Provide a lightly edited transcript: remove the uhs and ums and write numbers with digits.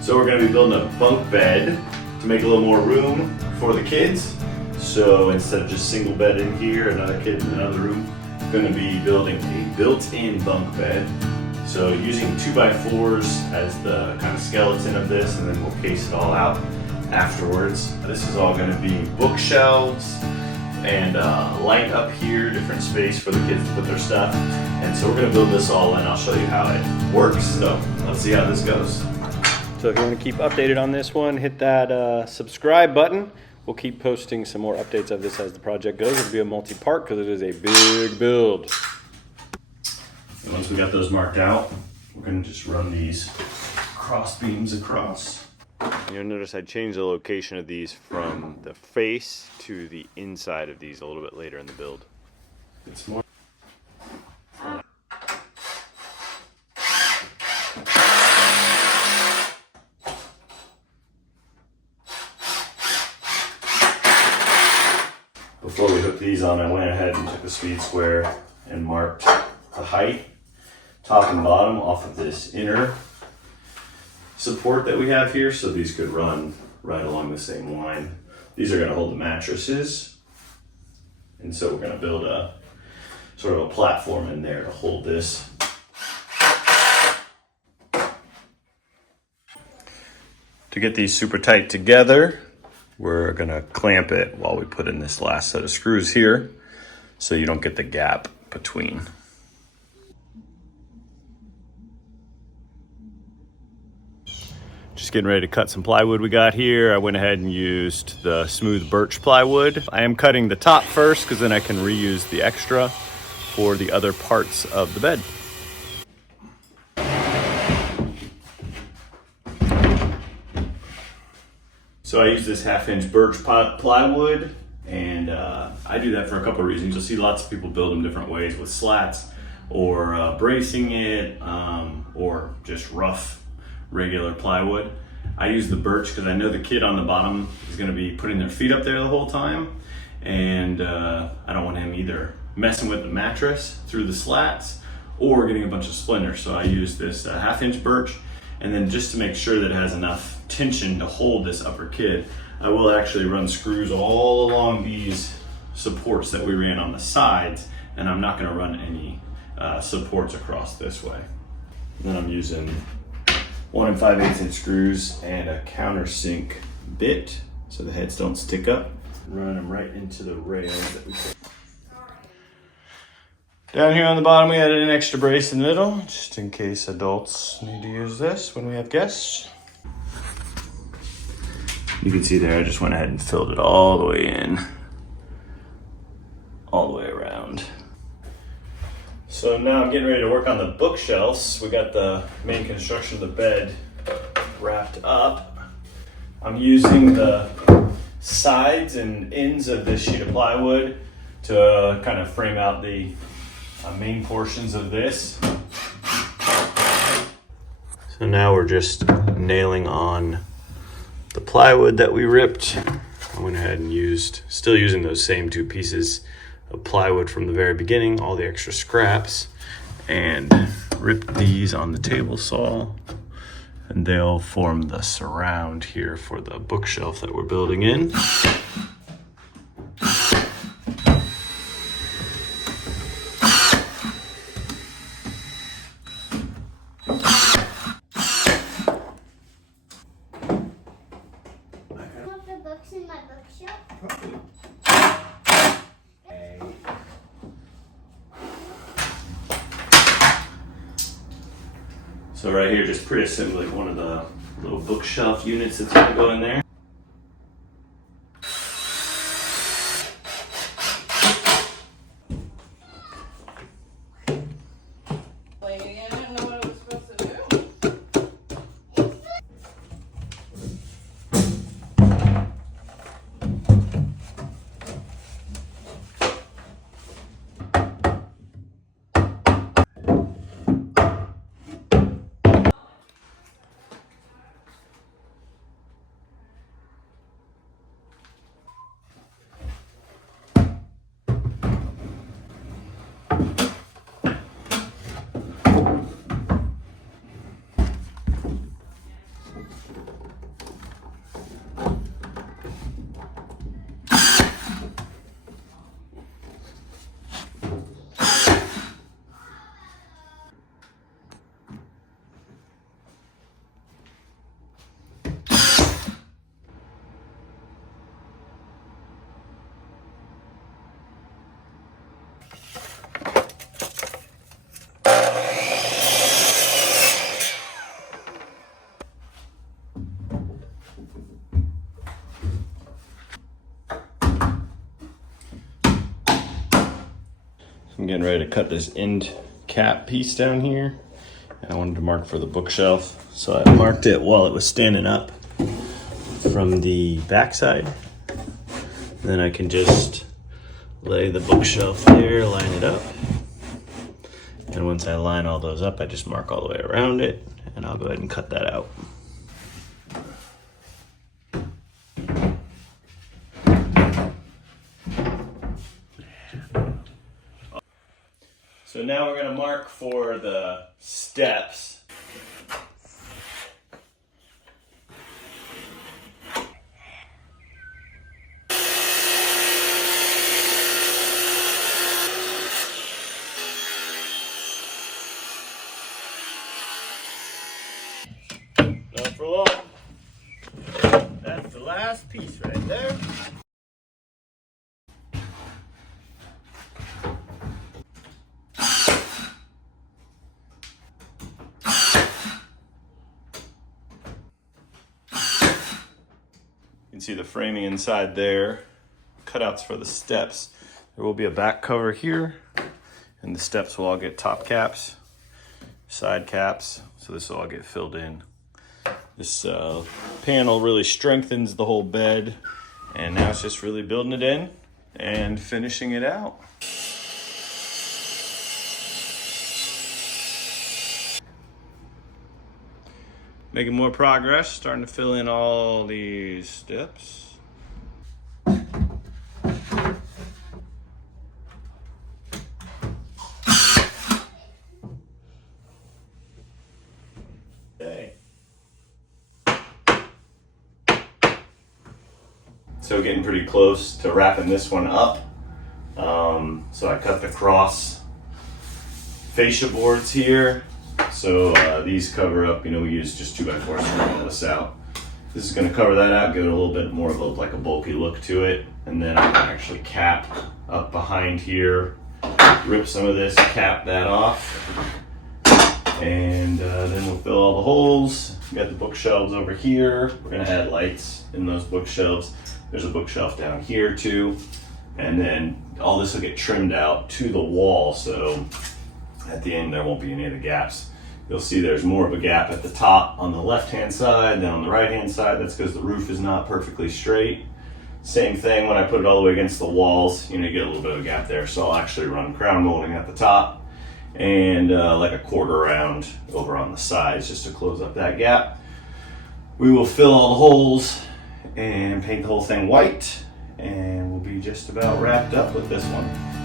So we're going to be building a bunk bed to make a little more room for the kids. So instead of just single bed in here, another kid in another room, I'm going to be building a built-in bunk bed. So using 2x4s as the kind of skeleton of this, and then we'll case it all out afterwards. This is all going to be bookshelves and light up here, different space for the kids to put their stuff. And so we're going to build this all in. I'll show you how it works. So let's see how this goes. So if you want to keep updated on this one, hit that subscribe button. We'll keep posting some more updates of this as the project goes. It'll be a multi-part because it is a big build. And once we got those marked out, we're going to just run these cross beams across. You'll notice I changed the location of these from the face to the inside of these a little bit later in the build. It's more. Before we hooked these on, I went ahead and took a speed square and marked the height, top and bottom, off of this inner support that we have here, so these could run right along the same line. These are going to hold the mattresses, and so we're going to build a sort of a platform in there to hold this. To get these super tight together, we're going to clamp it while we put in this last set of screws here, so you don't get the gap between. Just getting ready to cut some plywood we got here. I went ahead and used the smooth birch plywood. I am cutting the top first because then I can reuse the extra for the other parts of the bed. So I use this 1/2-inch birch plywood, and I do that for a couple of reasons. You'll see lots of people build them different ways, with slats or bracing it, or just rough regular plywood. I use the birch because I know the kid on the bottom is going to be putting their feet up there the whole time, and I don't want him either messing with the mattress through the slats or getting a bunch of splinters. So I use this 1/2-inch birch, and then just to make sure that it has enough tension to hold this upper kid, I will actually run screws all along these supports that we ran on the sides, and I'm not going to run any supports across this way. And then I'm using 1 5/8" screws and a countersink bit so the heads don't stick up. Running them right into the rails that we put. Down here on the bottom we added an extra brace in the middle, just in case adults need to use this when we have guests. You can see there I just went ahead and filled it all the way in, all the way around. So now I'm getting ready to work on the bookshelves. We got the main construction of the bed wrapped up. I'm using the sides and ends of this sheet of plywood to kind of frame out the main portions of this. So now we're just nailing on the plywood that we ripped. I went ahead and still using those same 2 pieces of plywood from the very beginning, all the extra scraps, and ripped these on the table saw, and they'll form the surround here for the bookshelf that we're building in. In my bookshelf? So right here, just pre-assembling one of the little bookshelf units that's going to go in there. getting ready to cut this end cap piece down here. And I wanted to mark for the bookshelf. So I marked it while it was standing up from the backside. Then I can just lay the bookshelf there, line it up. And once I line all those up, I just mark all the way around it, and I'll go ahead and cut that out. So now we're gonna mark for the steps. Not for long. That's the last piece right there. You can see the framing inside there, cutouts for the steps. There will be a back cover here, and the steps will all get top caps, side caps, so this will all get filled in. This panel really strengthens the whole bed, and now it's just really building it in and finishing it out. Making more progress, starting to fill in all these steps. Okay. So getting pretty close to wrapping this one up. So I cut the cross fascia boards here. So these cover up, we use just 2x4s to roll this out. This is going to cover that out, give it a little bit more of like a bulky look to it. And then I can actually cap up behind here, rip some of this, cap that off. And then we'll fill all the holes. We got the bookshelves over here. We're going to add lights in those bookshelves. There's a bookshelf down here too. And then all this will get trimmed out to the wall. So at the end, there won't be any of the gaps. You'll see there's more of a gap at the top on the left-hand side than on the right-hand side. That's because the roof is not perfectly straight. Same thing when I put it all the way against the walls, you get a little bit of a gap there. So I'll actually run crown molding at the top and like a quarter round over on the sides just to close up that gap. We will fill all the holes and paint the whole thing white, and we'll be just about wrapped up with this one.